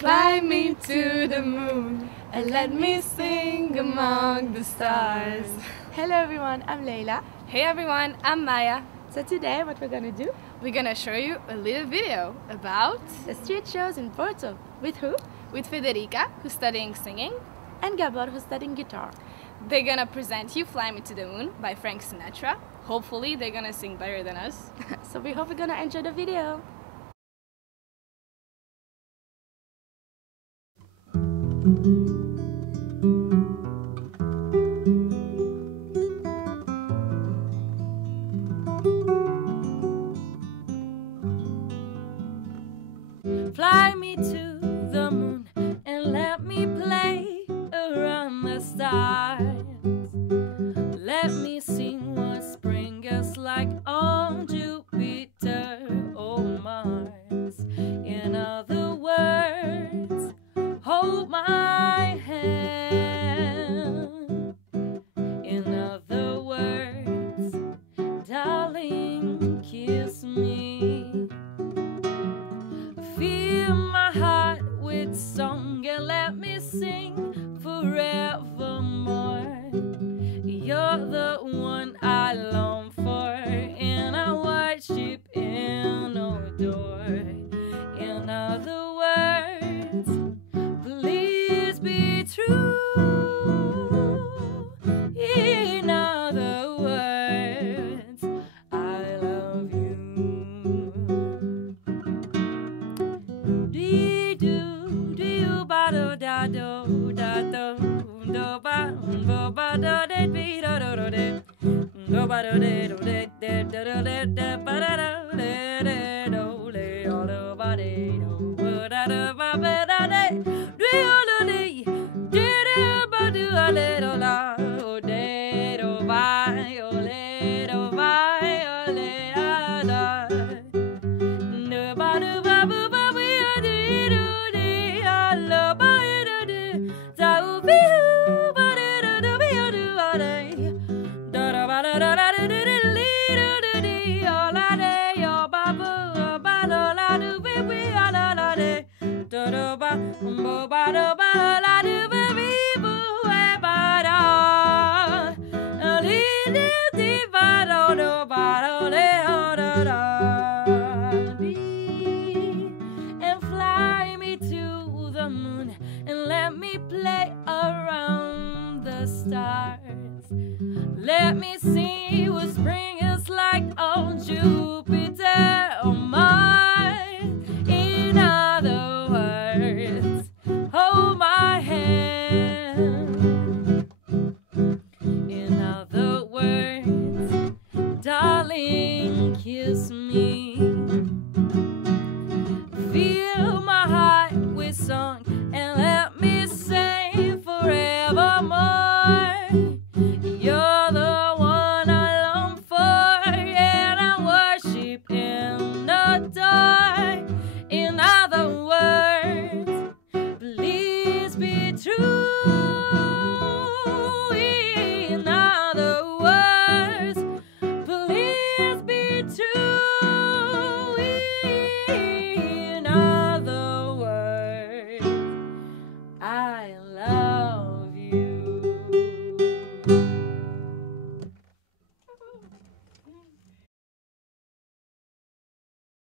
Fly me to the moon and let me sing among the stars. Hello everyone, I'm Leila. Hey everyone, I'm Maja. So today what we're gonna do? We're gonna show you a little video about the street shows in Porto. With who? With Federica, who's studying singing, and Gábor, who's studying guitar. They're gonna present you Fly Me to the Moon by Frank Sinatra. Hopefully they're gonna sing better than us. So we hope you're gonna enjoy the video. Fly me to the moon and let me play around the stars. Let me sing what spring is like on Jupiter or Mars. In other words, hold my hand. In other words, darling, kiss me. Fill my heart with song and let me sing forevermore. You're the one I long for, and I worship and adore. In other words, please be true. In other words, I love you. Do ba do da do da do do ba ba do de be do do do de do ba do de do de de do de de ba da do de de do le o do ba de do da do ba ba da de do do de de ba do a le do la o de do ba o le do ba o le da da do ba do ba ba ba do do de a lo ba do de da u bi u ba do do bi o do a de da da ba da da da do de li do do de o la de o ba bu ba lo la do bi bi a la la de do do ba bo ba do ba la do bi bi bu e ba da li di di ba do do ba do le o do da di and fly me to the moon and let me play around the stars. Let me see what spring is like on Jupiter or Mars. In other words, hold my hand. In other words, darling, kiss me. Fill